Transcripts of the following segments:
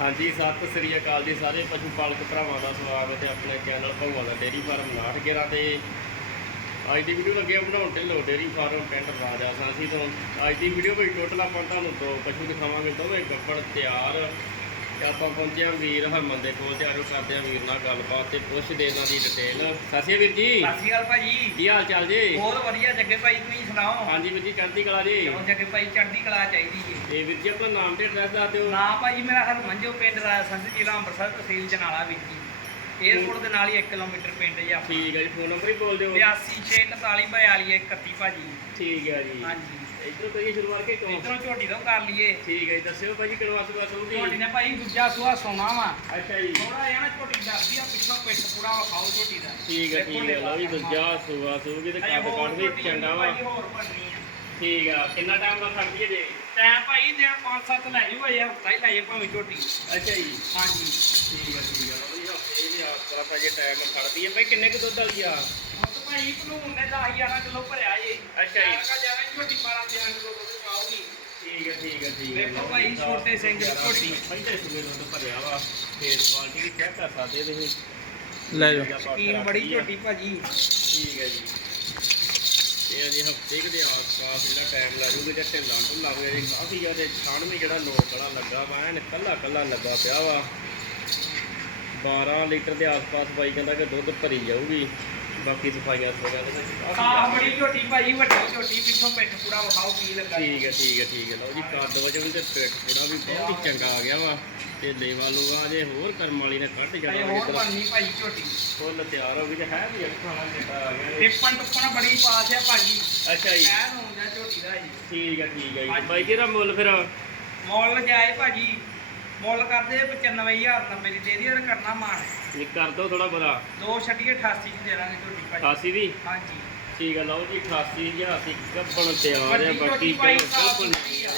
ਹਾਂਜੀ, ਸਤਿ ਸ੍ਰੀ ਅਕਾਲ ਜੀ ਸਾਰੇ ਪਸ਼ੂ ਪਾਲਕ ਭਰਾਵਾਂ ਦਾ ਸਵਾਗਤ ਹੈ ਆਪਣੇ ਚੈਨਲ ਭਗਵਾਨ ਦਾ ਡੇਰੀ ਫਾਰਮ ਨਾਟਗੇਰਾ ਤੇ। ਅੱਜ ਦੀ ਵੀਡੀਓ ਲੱਗੇ ਬਣਾਉਣ ਢਿੱਲੋਂ ਡੇਰੀ ਫਾਰਮ ਪਿੰਡ ਰਾਜਾ ਸਾਂਸੀ ਤੋਂ। ਅੱਜ ਦੀ ਵੀਡੀਓ ਵਿੱਚ ਟੋਟਲ ਆਪਾਂ ਤੁਹਾਨੂੰ ਦੋ ਪਸ਼ੂ ਦਿਖਾਵਾਂਗੇ, ਦੋਵੇਂ ਗੱਬੜ ਤਿਆਰ। ਤੇ ਆਪਾਂ ਪਹੁੰਚੇ ਹਾਂ ਵੀਰ ਹਰਮਨ ਦੇ ਕੋਲ ਤੇ ਆਜੋ ਕਰਦੇ ਹਾਂ ਵੀਰ ਨਾਲ ਗੱਲਬਾਤ ਤੇ ਪੁੱਛਦੇ ਇਹਨਾਂ ਦੀ ਡਿਟੇਲ ਸਤਿ ਸ਼੍ਰੀ ਅਕਾਲ ਵੀਰ ਜੀ। ਸਤਿ ਸ਼੍ਰੀ ਅਕਾਲ ਭਾਜੀ। ਕੀ ਹਾਲ ਚਾਲ ਜੀ? ਬਹੁਤ ਵਧੀਆ ਜੱਗੇ ਭਾਈ ਤੁਸੀਂ ਸੁਣਾਓ? ਹਾਂਜੀ ਵੀਰ ਜੀ ਚੜ੍ਹਦੀ ਕਲਾ ਜੀ। ਚਲੋ ਜੱਗੇ ਭਾਈ ਚੜ੍ਹਦੀ ਕਲਾ ਚਾਹੀਦੀ ਜੀ। ਤੇ ਵੀਰ ਜੀ ਆਪਣਾ ਨਾਮ ਤੇ ਐਡਰੈਸ ਦੱਸ ਦਿਓ। ਨਾ ਭਾਜੀ ਮੇਰਾ ਹਰਮਨ ਜੋ ਪਿੰਡ ਰਾਜ ਸੰਧ ਜ਼ਿਲ੍ਹਾ ਅੰਮ੍ਰਿਤਸਰ ਤਹਿਸੀਲ ਜਨਾਲਾ ਵਿੱਚ ਜੀ। ਏਅਰਪੋਰਟ ਦੇ ਨਾਲ ਹੀ 1 ਕਿਲੋਮੀਟਰ ਪਿੰਡ ਜੀ ਆਪਣਾ। ਠੀਕ ਹੈ ਜੀ ਫੋਨ ਨੰਬਰ ਹੀ ਬੋਲ ਦਿਓ। 826442 ਭਾਜੀ। ਠੀਕ ਹੈ ਜੀ। ਹਾਂਜੀ। ਇਧਰੋਂ ਕਰੀਏ ਸ਼ੁਰੂਆਤ ਕੇ ਕਿਉਂ ਇਧਰੋਂ ਝੋਟੀ ਤੋਂ ਕਰ ਲਈਏ। ਠੀਕ ਹੈ ਜੀ ਦੱਸਿਓ ਭਾਜੀ ਕਿਹੜਾ ਵਾਸੂ ਵਾਸੂ ਝੋਟੀ ਨੇ ਭਾਈ ਦੂਜਾ ਸੂਆ ਸੋਨਾ ਵਾ। ਅੱਛਾ ਜੀ। ਥੋੜਾ ਜਿਹਾ ਨਾ ਝੋਟੀ ਡਰਦੀ ਆ ਪਿੱਛੋਂ ਪਿੱਠ ਪੂਰਾ ਵਿਖਾਓ ਝੋਟੀ ਦਾ। ਠੀਕ ਹੈ ਠੀਕ ਹੈ ਲਓ ਜੀ ਦੂਜਾ ਸੂਆ ਸੂਗੀ ਤੇ ਹੋਰ ਕੱਦ ਵੀ ਚੰਗਾ ਵਾ। ਹੋਰ ਬਣਨੀ ਆ। ਠੀਕ ਆ ਕਿੰਨਾ ਟਾਈਮ ਦਾ ਖੜਦੀ ਜੇ ਟਾਈਮ ਭਾਈ ਦਿਨ 5-7 ਲੈ ਜੂ ਅਜੇ ਹਫਤਾ ਹੀ ਲੈ ਜੇ ਭਾਵੇਂ ਝੋਟੀ। ਅੱਛਾ ਜੀ। ਹਾਂਜੀ। ਠੀਕ ਹੈ ਠੀਕ ਹੈ ਲਓ ਜੀ ਹਫ਼ਤੇ ਦੇ ਆਸ-ਪਾਸ ਅਜੇ ਟਾਈਮ ਖੜਦੀ ਹੈ ਭਾਈ ਕਿੰਨੇ ਕੁ ਦੁੱਧ ਵਾਲੀ ਆ? ਉਹ ਤਾਂ ਭਾਈ ਕਾਨੂੰਨ ਨੇ 10 11 ਕਿਲੋ ਭਰਿਆ ਜੀ ਅੱਛਾ ਜੀ। ਕਾ ਜਾਵੇ ਝੋਟੀ 12 13 ਕਿਲੋ ਦੁੱਧ ਪਾਉਗੀ ਠੀਕ ਹੈ ਠੀਕ ਹੈ ਠੀਕ ਹੈ ਵੇਖੋ ਭਾਈ ਛੋਟੇ ਸਿੰਘ ਦੀ ਝੋਟੀ। ਪਹਿਲੇ ਸੂਏ ਦੁੱਧ ਭਰਿਆ ਵਾ। ਫੇਸ ਕੁਆਲਿਟੀ ਵੀ ਚੈੱਕ ਕਰ ਸਕਦੇ ਤੁਸੀਂ। ਲੈ ਜਾਓ। ਸਕੀਨ ਬੜੀ ਝੋਟੀ ਭਾਜੀ। ਠੀਕ ਹੈ ਜੀ। ਇਹ ਅਜੇ ਹਫ਼ਤੇ ਕੁ ਦੇ ਆਸ-ਪਾਸ ਜਿਹੜਾ ਟਾਈਮ ਲੱਗ ਜੂਗਾ ਜੇ ਢਿੱਲਾਂ ਢੁੱਲਾਂ ਹੋਏ ਜੀ ਕਾਫੀ ਜ਼ਿਆਦਾ ਛਾਣ ਵੀ ਜਿਹੜਾ ਲੋਕ ਵਾਲਾ ਲੱਗਾ ਵਾ ਐਨ ਕੱਲਾ ਕੱਲਾ ਲੱਗਾ ਪਿਆ ਵਾ। 12 ਲੀਟਰ ਦੇ ਆਸ-ਪਾਸ ਬਾਈ ਕਹਿੰਦਾ ਕਿ ਦੁੱਧ ਭਰੀ ਜਾਊਗੀ। ਬਾਕੀ ਸਫਾਈਆਂ ਸਫਾਈਆਂ ਦੇ ਵਿੱਚ ਸਾਫ਼ ਬੜੀ ਝੋਟੀ ਭਾਜੀ ਵੱਡੀ ਝੋਟੀ ਪਿੱਛੋਂ ਪਿੱਠ ਪੂਰਾ ਵਿਖਾਓ ਕੀ ਲੱਗਾ। ਠੀਕ ਹੈ ਠੀਕ ਹੈ ਠੀਕ ਹੈ। ਲਓ ਜੀ ਕੱਦ ਵਜਨ ਤੇ ਪਿੱਠ ਥੋੜਾ ਵੀ ਬਹੁਤ ਹੀ ਚੰਗਾ ਆ ਗਿਆ ਵਾ। ਤੇ ਲੇਵਾ ਲੂਆ ਜੇ ਹੋਰ ਕਰਮ ਵਾਲੀ ਨੇ ਕੱਢ ਜਾਣਾ ਹੋਰ ਬਣਨੀ ਭਾਜੀ ਝੋਟੀ। ਫੁੱਲ ਤਿਆਰ ਹੋ ਗਈ ਤੇ ਹੈ ਵੀ ਅੱਖਾਂ ਨਾਲ ਜਿੱਦਾਂ ਆ ਗਿਆ। ਟਿੱਪਣ ਟੁੱਪਣ ਬੜੀ ਪਾਸ ਹੈ ਭਾਜੀ। ਅੱਛਾ ਜੀ। ਕਹਿ ਹੋਂ ਜਾ ਝੋਟੀ ਦਾ ਜੀ। ਠੀਕ ਹੈ ਠੀਕ ਹੈ ਜੀ। ਬਾਈ ਜੀ ਦਾ ਮੁੱਲ ਫਿਰ? ਮੁੱਲ ਜਾਏ ਭਾਜੀ। ਮੁੱਲ ਕਰਦੇ 95000 90 ਦੀ ਦੇ ਦੀ ਤੇ ਕਰਨਾ ਮਾਣ ਇਹ ਕਰ ਦੋ ਥੋੜਾ ਬੜਾ ਦੋ ਛੱਡੀਏ 88 ਦੀ ਦੇ ਦਾਂਗੇ ਝੋਟੀ ਭਾਜੀ 88 ਦੀ? ਹਾਂਜੀ। ਠੀਕ ਹੈ ਲਓ ਜੀ 88000 ਦੀ ਗੱਪਣ ਤਿਆਰ ਹੈ ਵੱਡੀ ਬਾਕੀ ਬਿਲਕੁਲ ਆ।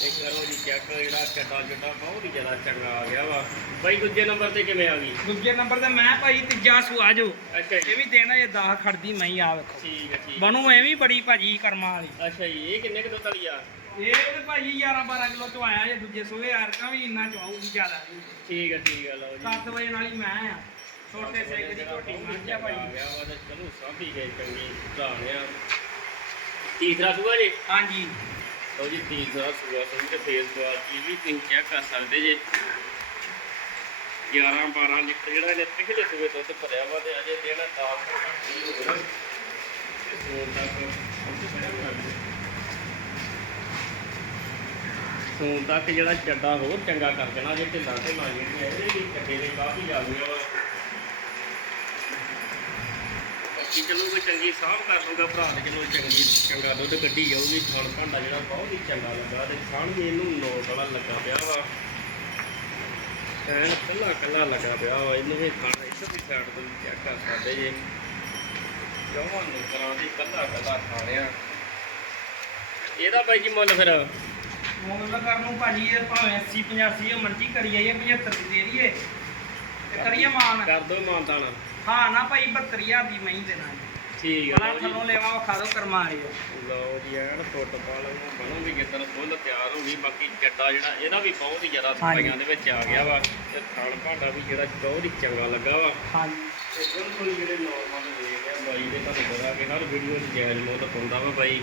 ਇਹ ਇਹ ਕਰੋ ਜੀ ਚੈੱਕ ਜਿਹੜਾ ਚੱਡਾ ਚੱਡਾ ਬਹੁਤ ਹੀ ਜ਼ਿਆਦਾ ਚੰਗਾ ਆ ਗਿਆ ਵਾ। ਬਾਈ ਦੂਜੇ ਨੰਬਰ ਤੇ ਕਿਵੇਂ ਆ ਗਈ? ਦੂਜੇ ਨੰਬਰ ਤੇ ਮੈਂ ਭਾਈ ਤੀਜਾ ਸੁਆ ਜੋ ਅੱਛਾ ਇਹ ਜੀ ਵੀ ਦੇਣਾ ਇਹ 10 ਖੜਦੀ ਮੈਂ ਆ ਵੇਖੋ। ਠੀਕ ਹੈ ਠੀਕ ਬਣੂ ਐਵੇਂ ਬੜੀ ਭਾਜੀ ਕਰਮਾਂ ਵਾਲੀ। ਅੱਛਾ ਜੀ ਇਹ ਕਿੰਨੇ ਕੁ ਦੁੱਧ ਵਾਲੀ ਆ? ਇਹ ਤੇ ਭਾਜੀ 11 12 ਕਿਲੋ ਤੋਂ ਆਇਆ ਜੇ ਦੂਜੇ ਸੂਏ ਆਰਕਾਂ ਵੀ ਇੰਨਾ ਚਵਾਉਗੀ ਜ਼ਿਆਦਾ ਠੀਕ ਹੈ ਠੀਕ ਹੈ ਲਓ ਜੀ। 7 ਵਜੇ ਨਾਲ ਹੀ ਮੈਂ ਆ। ਛੋਟੇ ਸਿੰਘ ਦੀ ਝੋਟੀ ਮੰਨ ਜਾ ਭਾਈ। ਗਿਆ ਵਾ ਚਲੋ ਸਾਂਭੀ ਗਏ ਚੰਗੀ ਧਾਰਿਆ ਤੀਸਰਾ ਸੂਆ ਜੀ? ਹਾਂਜੀ। ਲਓ ਜੀ ਤੀਸਰਾ ਸੂਆ ਸੂਈ ਤੇ ਫੇਸ ਕੁਆਲਿਟੀ ਵੀ ਤੁਸੀਂ ਚੈੱਕ ਕਰ ਸਕਦੇ ਜੇ। 11 12 ਲੀਟਰ ਜਿਹੜਾ ਇਹਨੇ ਪਿਛਲੇ ਸੂਏ ਦੁੱਧ ਭਰਿਆ ਵਾ ਤੇ ਅਜੇ ਦੇਣਾ 10 ਹੋ ਤੱਕ ਸੋਨ ਤੱਕ ਜਿਹੜਾ ਚੱਡਾ ਹੋਰ ਚੰਗਾ ਕਰ ਦੇਣਾ ਜੇ ਢਿੱਲਾਂ ਤੇ ਲਾ ਜਿਹੜੀਆਂ ਇਹਦੇ ਵੀ ਚੱਡੇ ਦੇ ਕਾਫੀ ਜਾਂਦੀਆਂ ਵਾ। ਬਾਕੀ ਚਲੋ ਕੋਈ ਚੰਗੀ ਸਾਂਭ ਕਰ ਲੂਗਾ ਭਰਾ ਤੇ ਚਲੋ ਚੰਗੀ ਚੰਗਾ ਦੁੱਧ ਕੱਢੀ ਜਾਊਗੀ ਥਣ ਭਾਂਡਾ ਜਿਹੜਾ ਬਹੁਤ ਹੀ ਚੰਗਾ ਲੱਗਾ ਤੇ ਖਾਣ ਵੀ ਇਹਨੂੰ ਨੋਟ ਵਾਲਾ ਲੱਗਾ ਪਿਆ ਵਾ। ਐਨ ਕੱਲਾ ਕੱਲਾ ਲੱਗਾ ਪਿਆ ਵਾ ਇਹਨੂੰ ਵੀ ਖਾਣਾ ਇਸ ਵੀ ਸਾਈਡ ਤੋਂ ਚੈੱਕ ਕਰ ਸਕਦੇ ਜੇ। ਜਵਾਂ ਨੂੰ ਕਰਾਂ ਦੀ ਕੱਲਾ ਕੱਲਾ ਖਾ ਰਿਆ ਇਹਦਾ ਬਾਈ ਜੀ ਮੁੱਲ ਫਿਰ? ਮੁੱਲ ਕਰਨ ਨੂੰ ਭਾਜੀ ਇਹ ਭਾਵੇਂ 80 85 ਇਹ ਮਰਜ਼ੀ ਕਰੀ ਜਾਈਏ 75 ਦੀ ਦੇ ਦਈਏ। ਤੇ ਕਰੀਏ ਮਾਨ ਕਰ ਦੋ ਮਾਨਤਾਣਾ ਹਾਂ ਨਾ ਭਾਈ 72000 ਦੀ ਮੈਂ ਹੀ ਦੇਣਾ। ਠੀਕ ਹੈ ਬੜਾ ਲਓ ਥੱਲੋਂ ਲੈਵਾ ਵਿਖਾ ਦੋ ਕਰਮਾਂ ਵਾਲੀ। ਲਓ ਜੀ ਐਨ ਫੁੱਟਬਾਲ ਬਣੋ ਵੀ ਜਿੱਦਣ ਫੁੱਲ ਤਿਆਰ ਹੋ ਗਈ ਬਾਕੀ ਜੱਡਾ ਜਿਹੜਾ ਇਹਦਾ ਵੀ ਬਹੁਤ ਹੀ ਜ਼ਿਆਦਾ ਸਫਾਈਆਂ ਦੇ ਵਿੱਚ ਆ ਗਿਆ ਵਾ। ਤੇ ਥਣ ਭਾਂਡਾ ਵੀ ਜਿਹੜਾ ਬਹੁਤ ਹੀ ਚੰਗਾ ਲੱਗਾ ਵਾ। ਹਾਂਜੀ। ਤੇ ਬਿਲਕੁਲ ਜਿਹੜੇ ਨਾਰਮਲ ਵੇਖ ਆ ਬਾਈ ਦੇ ਤੁਹਾਨੂੰ ਪਤਾ ਕਿ ਹਰ ਵੀਡੀਓ 'ਚ ਜਾਇਜ਼ ਮੁੱਲ ਪਾਉਂਦਾ ਵਾ ਬਾਈ।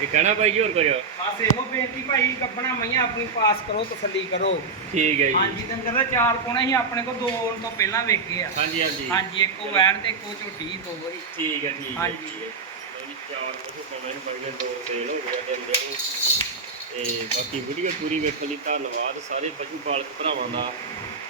ਇਹ ਕਹਿਣਾ ਬਾਈ ਜੀ ਹੋਰ ਕੁਝ? ਬਸ ਇਹੋ ਬੇਨਤੀ ਭਾਈ ਕੱਪਣਾ ਮਈਆਂ ਆਪਣੀ ਪਾਸ ਕਰੋ ਤਸੱਲੀ ਕਰੋ। ਠੀਕ ਹੈ ਜੀ। ਹਾਂਜੀ ਡੰਗਰ ਦੇ ਚਾਰ ਕੋਣੇ ਹੀ ਆਪਣੇ ਕੋਲ ਦੋ ਆਉਣ ਤੋਂ ਪਹਿਲਾਂ ਵੇਖੇ ਆ। ਹਾਂਜੀ ਹਾਂਜੀ। ਹਾਂਜੀ ਇੱਕੋ ਵੈਣ ਤੇ ਇੱਕੋ ਝੋਟੀ ਦੋ ਹੀ ਠੀਕ ਹੈ ਠੀਕ ਹੈ। ਹਾਂਜੀ। ਲਓ ਜੀ ਚਾਰ ਪਸ਼ੂ ਪਾਉਣੇ ਨੂੰ ਨੇ ਦੋ ਸੇਲ ਹੋ ਗਿਆ ਦਿੰਦੇ ਨੂੰ ਤੇ ਬਾਕੀ ਵੀਡੀਓ ਪੂਰੀ ਵੇਖਣ ਲਈ ਧੰਨਵਾਦ। ਸਾਰੇ ਪਸ਼ੂ ਪਾਲਕ ਭਰਾਵਾਂ ਦਾ